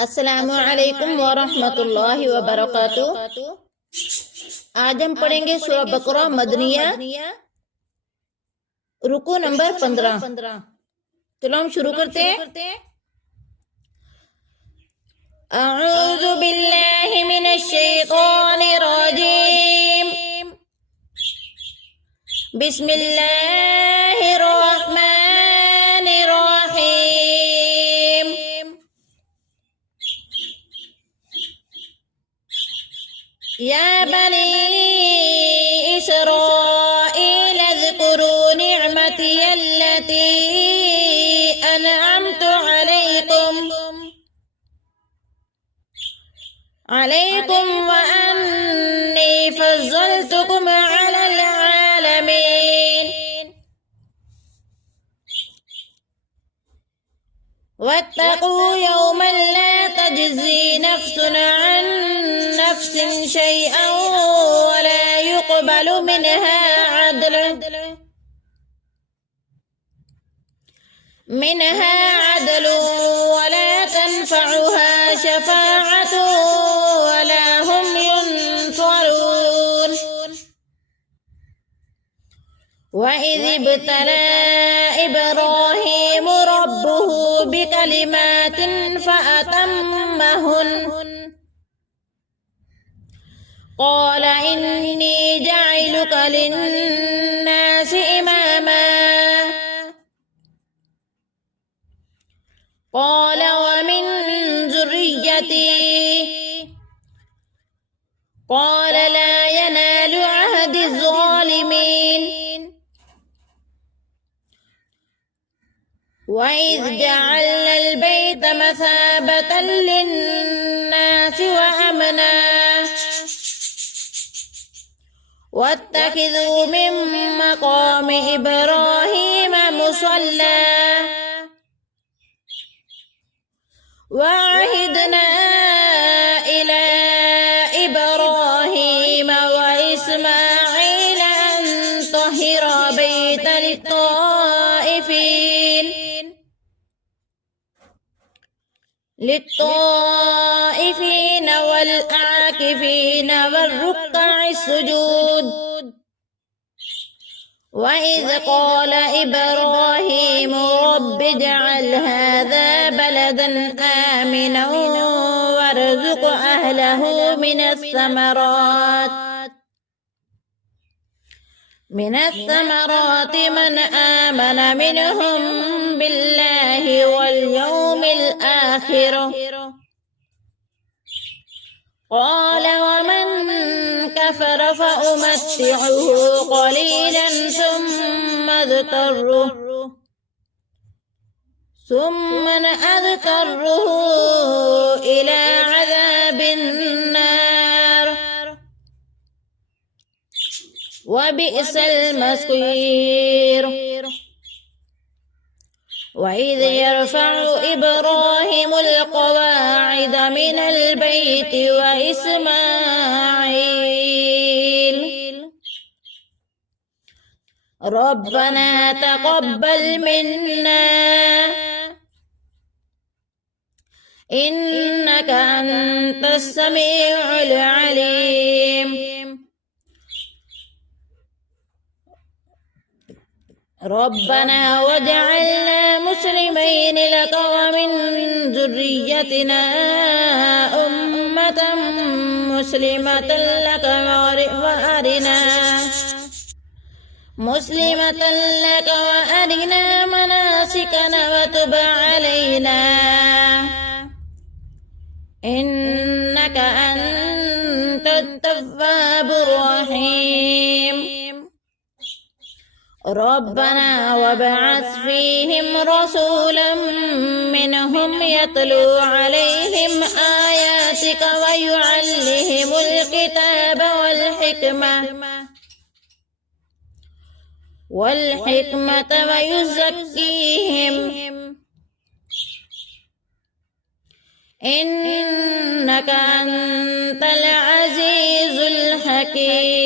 अस्सलामु अलैकुम वरहमतुल्लाहि वबरकातुह। आज हम पढ़ेंगे सूरह बकरा मदनिया रुकू नंबर 15। चलो हम शुरू करते हैं। अऊज़ु बिल्लाहि मिनश शैतानिर रजीम। बिस्मिल्लाहिर रहमानिर रहीम। या बनी इस्राईल अज़्कुरू निअमती अल्लती अनअमतु अलैकुम व अन्नी फज़्ज़लतुकुम अलल आलमीन। वत्तक़ू यौमन ला तज्ज़ी नफ्सुन अन नफ्सिन शैअन वला युक़बलु मिनहा अदलु वला तनफ़उहा शफ़ाअतु वला हुम युनसरून। वइज़ इब्तला इब्राहीम रब्बुहु बिकलिमातिन फ़अतम्महुन क़ाल इन्नी जाइलुक लिन्नासि इमामा क़ाल वमिन ज़ुर्रिय्यती क़ाल ला यनालु अहदि ज़ालिमीन। वइज़ जअलना अलबैत मसाबतन लिन्नासि व अमना वत्तखिज़ू मिन मक़ामि इब्राहीम मुसल्ला वअहिदना इला इब्राहीम व इस्माईल अन तहिरा बैत लित्ताइफीन वल्आकिफीन वर्रुक्का'i सुजूद। वइज़ क़ाल इब्राहीम रब्बि इजअल हाज़ा बलदन आमिना वरज़ुक़ अहलहु मिनस्समरात मन आमन मिनहुम बिल्लाहि वल यौमिल आखिर। قال ومن كفر فأمتعه قليلا ثم أذكره إلى عذاب النار وبئس المصير. وإذ يرفع إبراهيم القواعد من البيت وإسماعيل ربنا تقبل منا إنك أنت السميع العليم. ربنا واجعلنا مسلمين لك ومن ذريتنا أمة مسلمة لك وأرنا مناسكنا وتب علينا إنك أنت التواب الرحيم. ربنا وابعث فيهم رسولا منهم يتلو عليهم آياتك ويعلمهم الكتاب والحكمة ويزكيهم إنك أنت العزيز الحكيم.